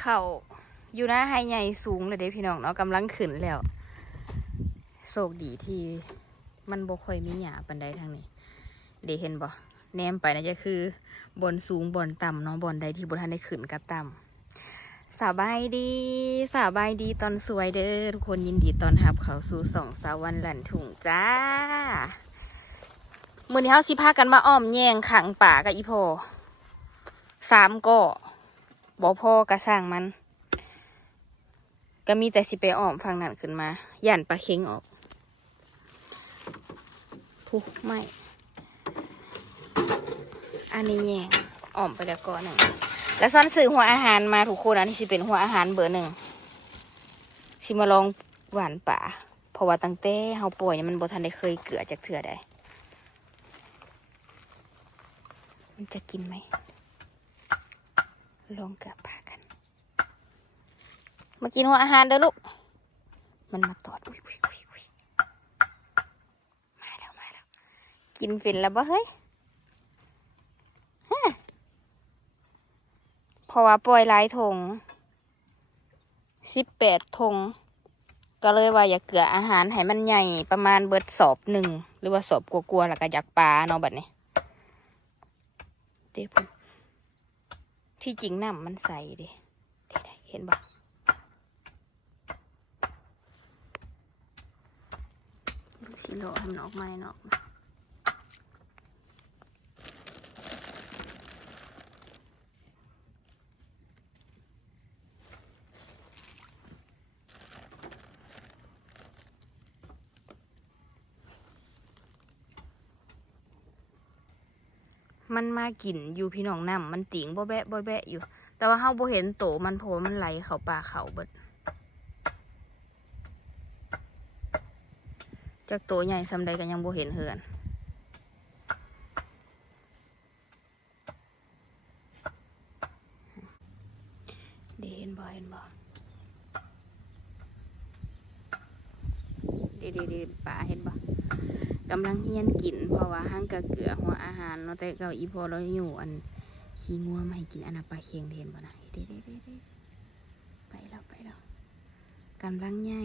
เขาอยู่หน้าไฮใหญ่สูงเลยเด้พี่น้องเนาะกำลังขึ้นแล้วโชคดีที่มันบ่ค่อยมีหยาปันใดทางนี้ เดี๋ยวเห็นบ่แนมไปนะจะคือบนสูงบนต่ำเนาะบนใดที่บุทันได้ขึ้นกับต่ำสบายดีสบายดีตอนสวยเด้อทุกคนยินดีตอนรับเขาสู่สองสาวันหลันถุงจ้ามือนี้เฮาสิพากันมาอ้อมแย่งขังป่ากับอีโพอสามก่อ บ่พอกระสร้างมัน ก็มีแต่สิไปอ้อมฝั่งนั้นขึ้นมา ย่านปลาเค็งออกผู้ไม่ อันนี้แยงอ่อมไปแล้วก่อนหนึ่ง แล้วซ้นซื้อหัวอาหารมาทุกคนอันนี้สิเป็นหัวอาหารเบอร์หนึ่งสิมาลองหวานป่าเพราะว่าตั้งแต่เฮาป่วยเนี่ยมันบ่ทันได้เคยเกลือจากเถื่อใดมันจะกินไหม ลองเกือป่ากัน มากินหัวอาหารเด้อลูก มันมาตอดอุ้ยอุ้ยอุ้ยอุ้ยมาแล้วมาแล้ว กินฟินแล้วบ่เฮ้ยเพราะว่าปล่อยหลายทงสิบแปดทง ก็เลยว่าอยากเกลืออาหารให้มันใหญ่ประมาณเบิดสอบหนึ่ง หรือว่าสอบกลัวๆแล้วก็อยากปลาเนาะแบบนี้เดี๋ยว ที่จริงน้ำมันใสดิเห็นบ่ลูกชิโร่ทำนอกไม้นอกมา มันมากินอยู่พี่น้องน้ำมันติ่งบ่แบะบ่แบะอยู่ แต่ว่าเฮาบ่เห็นโตมันเพราะว่ามันไหลเข้าป่าเขาเบิดจากโตใหญ่ซำใดก็ยังบ่เห็นเหือนเดี๋ยวเห็นบ่เห็นบ่เดเดเดป่าเห็นบ่ กำลังเฮียนกิน เพราะว่าห้างกะเกลือหัวอาหารเนาะแต่เกาอีพอเราอยู่อันขี้งัวไม่กินอันาปลาเค็งเทนบ่นะเด้เด้เด้ไปแล้วไปแล้วกำลังใหญ่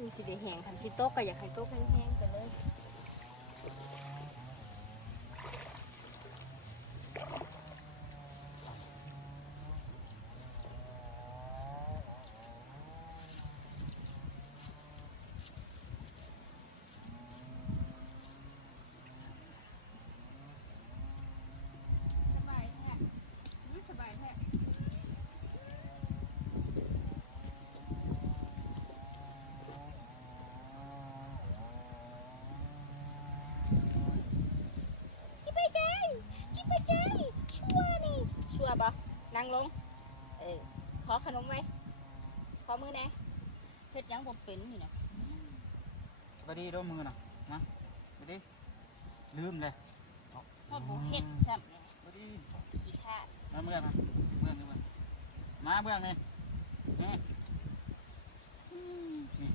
มันสิได้แห้งคันสิโต๊ะก็อยากให้โต๊ะแห้งๆไปเลย สบายแท้อืมสบายแท้ กินไปใจกินไปใจชัวร์นี่ ชัวร์ปะนั่งลง เออ ขอขนมไว้ ขอมือแหน่เฮ็ดหยังผมเป็นอยู่นะไปดีด้วยมือน่ะมาไปดีลืมเลยพอดบ่เฮ็ดซ้ำเนี่ยไปดีขี้ข้าดมาเมื่องมาเมื่องนี่มามาเมื่องนี่นี่นี่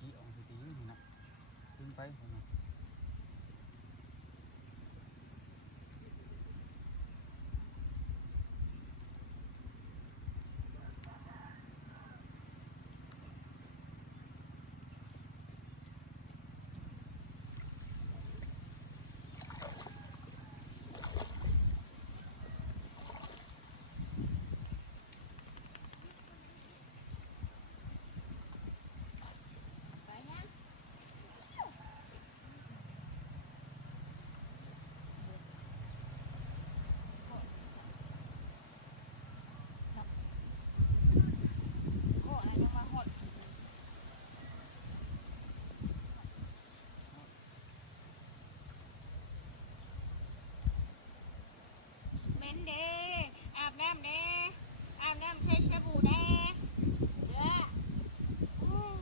ที่ออกสิตีนี่นะ ขึ้นไปพุ่นน่ะ ไปนะโอ้อะไรต้องมาหดเบ นเดอาบน้ำเดอาบน้ำใช้สบู่เดเด้อ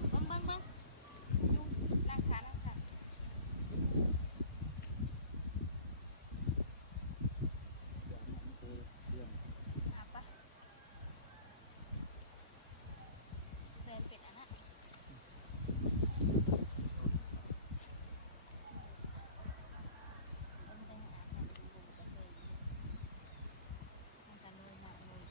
เบิ้งเบิ้งเบิ้งอยู่นั่งขานั่งขา เดี๋ยวมันคือเรื่อง อาบปะเดินเป็ดอันนั้นเบิ้งเบิ้งอาบน้ำดูดูกระเทยมันจะเลยมาเลย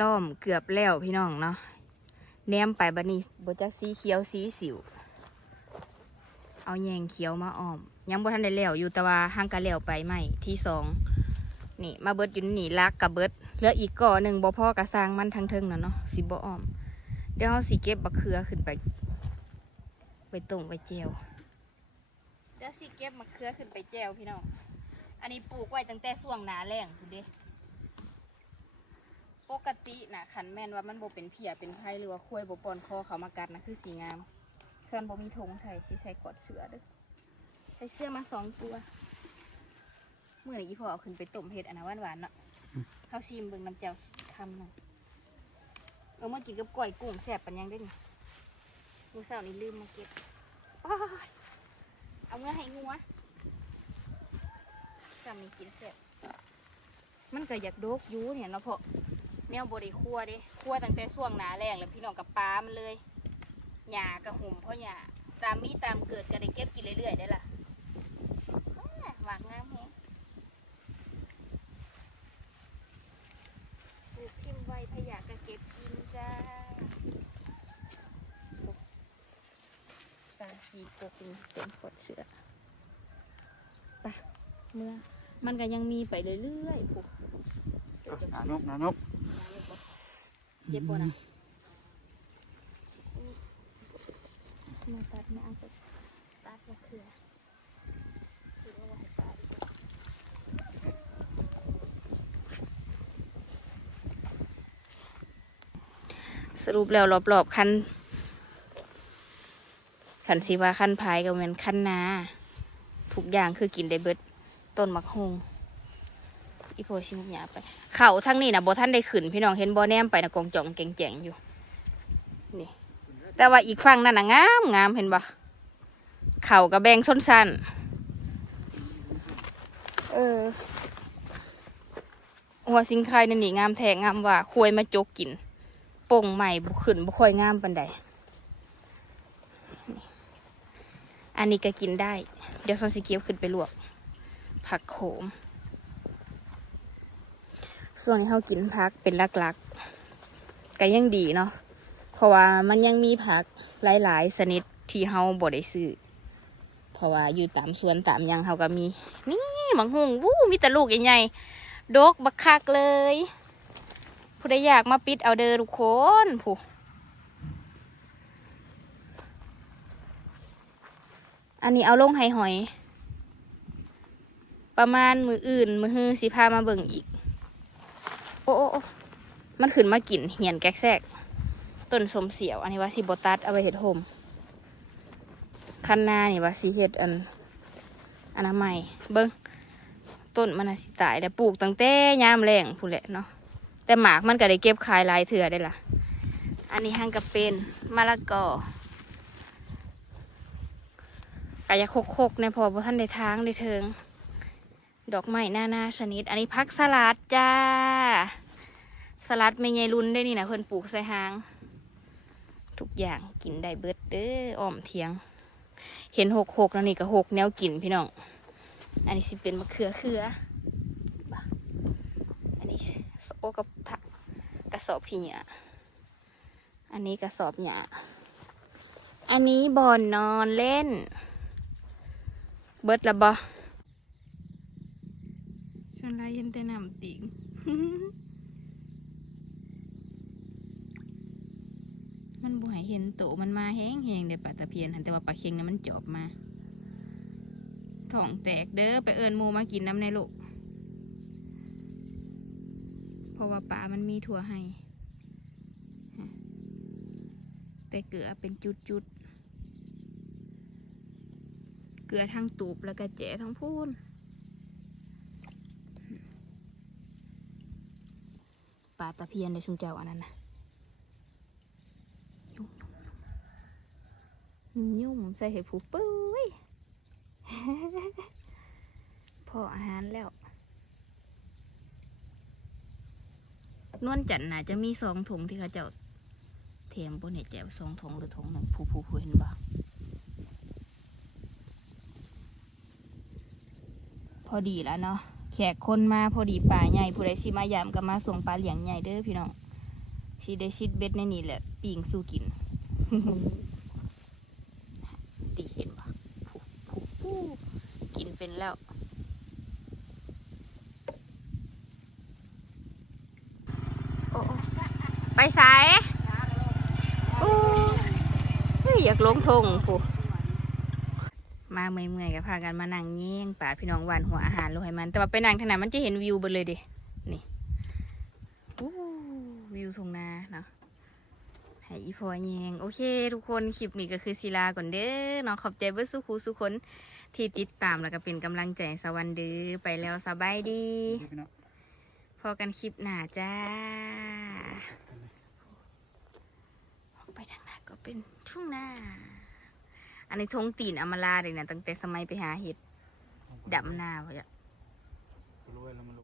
ล้อมเกือบแล้วพี่น้องเนาะแนมไปบันนี้บจักสีเขียวสีสิว เอาแยงเขียวมาอ้อม ยังบ่ทันได้แล้วอยู่แต่ว่าห้างกะแล้วไปใหม่ที่สองนี่ มาเบิดอยู่นี่ลักกับเบิดเหลืออีกก่อหนึ่งบ่พ่อกระสร้างมันทั้งเทิงนะเนาะสิบ่อ้อม เดี๋ยวเราสิเก็บบักเขือขึ้นไป ไปต้มไปแจวเดี๋ยวสิเก็บบักเขือขึ้นไปแจวพี่น้องอันนี้ปลูกไว้ตั้งแต่ช่วงหนาแรงคุณเด้ ปกตินะขันแม่นว่ามันบ่เป็นเพียเป็นไข้หรือว่าคุยบ่ปอนคอเขามากัดนะคือสีงามส่วนบ่มีธงใส่สิใส่กอดเสือเด้อใส่เสื้อมาสองตัวเมื่อไหร่อีพ่อเอาขึ้นไปต้มเห็ดอันนั้นหวานๆเนาะเขาชิมเบิ่งน้ำเจ้าคำหน่อยเออเมื่อกินกับก้อยกุ้งแซ่บปันยังได้นี่มื้อเช้านี่ลืมมาเก็บอ้ายเอาเมื่อให้งัวจำมีกินแซ่บมันก็อยากโดกอยูเนี่ยเนาะพ่อ แนวบริคั่วเด้คั่วตั้งแต่ช่วงหนาแรงแล้วพี่น้องกับปลามันเลยหญ้ากับหุ่มเพราะหญ้าตามมีตามเกิดก็ได้เก็บกินเรื่อยๆได้ล่ะอ้าหวากงามแฮงปลูกพิมพ์ไว้พะยาก็เก็บกินจ้าตาขีดกกนี่เต็มขดเชือไปเมื่อมันก็ยังมีไปเรื่อยๆผูกเดี๋ยวจะหนานกหนานก เจ็บปวดอะมาตัดไม่เอาไปตัดมะเขือคือว่าให้ตัดรุปแล้วรอบๆคันขันสิว่าคันพายก็เหมือนคันนาทุกอย่างคือกินได้เบิดต้นมักฮง อีโพชิมุกหยาไป เขาทั้งนี้นะบ่ท่านได้ขึ้น พี่น้องเห็นบ่แนมไปนะกองจ่องแกงแจงอยู่ นี่ แต่ว่าอีกฝั่งนั่นนะงามงามเห็นบ่เขากับแบงส้นสั้นเออหัวสิงไคายนั่นนี่งามแทงงามว่าควยมาจกกินโป่งใหม่บุขึ้นบุค่อยงามปันใดนี่อันนี้ก็กินได้ เดี๋ยวซอนสิเกียวขึ้นไปลวก ผักโขม ส่วนที่เขากินผักเป็นหลักๆก็ยังดีเนาะเพราะว่ามันยังมีผักหลายๆชนิดที่เฮาบ่ได้ซื้อเพราะว่าอยู่ตามสวนตามยังเฮาก็มี นี่มังหุงวู้มีแต่ลูกใหญ่ๆดกบักคักเลยผู้ใดอยากมาปิดเอาเด้อทุกคนผู้อันนี้เอาลงไห้หอย ประมาณมืออื่น มือฮือสิพามาเบิ่งอีก อ้โอ้โอ้มันขึ้นมากินเหียนแก๊กแซกต้นสมเสียว อันนี้ว่าสิบตัดเอาไปเห็ดโฮมคันนานี่ว่าสิเห็ดอันอันนั้นใหม่เบิ่งต้นมันสิตายแต่ปลูกตั้งแต่ยามแรงพูนแหละเนาะแต่หมากมันก็ได้เก็บขายลายเถื่อได้ล่ะ อันนี้หั่งกับเป็นมะละกอกายาคกๆเนี่ยพอบ่ท่านได้ทางได้เทิง ดอกไม้หน้าหน้าชนิด อันนี้พักสลัดจ้า สลัดไม่ใหญ่รุนได้นี่นะเพิ่นปลูกใส่หาง ทุกอย่างกินได้เบิดเด้ออ้อมเทียง เห็นหกหกแล้วนี่ก็หกแนวกินพี่น้อง อันนี้สิเป็นมะเขือเขือ อันนี้โอกับถักกระสอบพี่เหยาอันนี้กระสอบหยาอันนี้บ่อนนอนเล่น เบิดละบ่ ชนลายยันแต่น้ำติงมันบ่ให้เห็นโตมันมาแห้งแหงเดี๋ยวปลาตะเพียนแต่ว่าปลาเค็งนะมันจอบมาท้องแตกเด้อไปเอิญหมูมากินน้ำในลูกเพราะว่าป่ามันมีถั่วให้แต่เกลือเป็นจุดๆ เกลือทั้งตูบแล้วก็แจทั้งพูนปลา ตะเพียนในชุมเจ้าอันนั้นนะยุ่มยุ่มใส่เห็ดผูปุ้ยพออาหารแล้วนวลจันทร์น่าจะมีสองถุงที่เขาเจ้าเทียมบนเห็ดแจ่วสองถุงหรือถุงหนึ่งผู้ผู้ผู้เห็นบ่พอดีแล้วเนาะ ขกคนมาพอดีป่าใหญ่ผู้ใดสิมายามก็มาส่งปลาเหลียงใหญ่เด้อพี่น้องที่ได้ชิดเบ็ดในนี่แหละปิงสู้กินตีเห็นปะผู้ผู้ผู้กินเป็นแล้วไปสายอู้เฮ้ยอยากลงทงผู้ มาเมื่อยๆกับพากันมานั่งแย่งป่าพี่น้องหวานหัวอาหารลงให้มัน แต่ว่าไปนั่งทางนั้นมันจะเห็นวิวเบดเลยเดินี่วิวทงนาเนาะให้อีพอแยงโอเค ทุกคนคลิปนี้ก็คือศิลาก่อนเด้อเนาะขอบใจเบิดสุขูสุคนที่ติดตามแล้วก็เป็นกำลังใจสวัสดีไปแล้วสบายดีพองพอกันคลิปหน้าจ้าออกไปทางหน้าก็เป็นทุ่งนา อันนี้ทงตีนอำมาลาเลยนะตั้งแต่สมัยไปหาเห็ดดำนาพอจะรวยแล้วมัน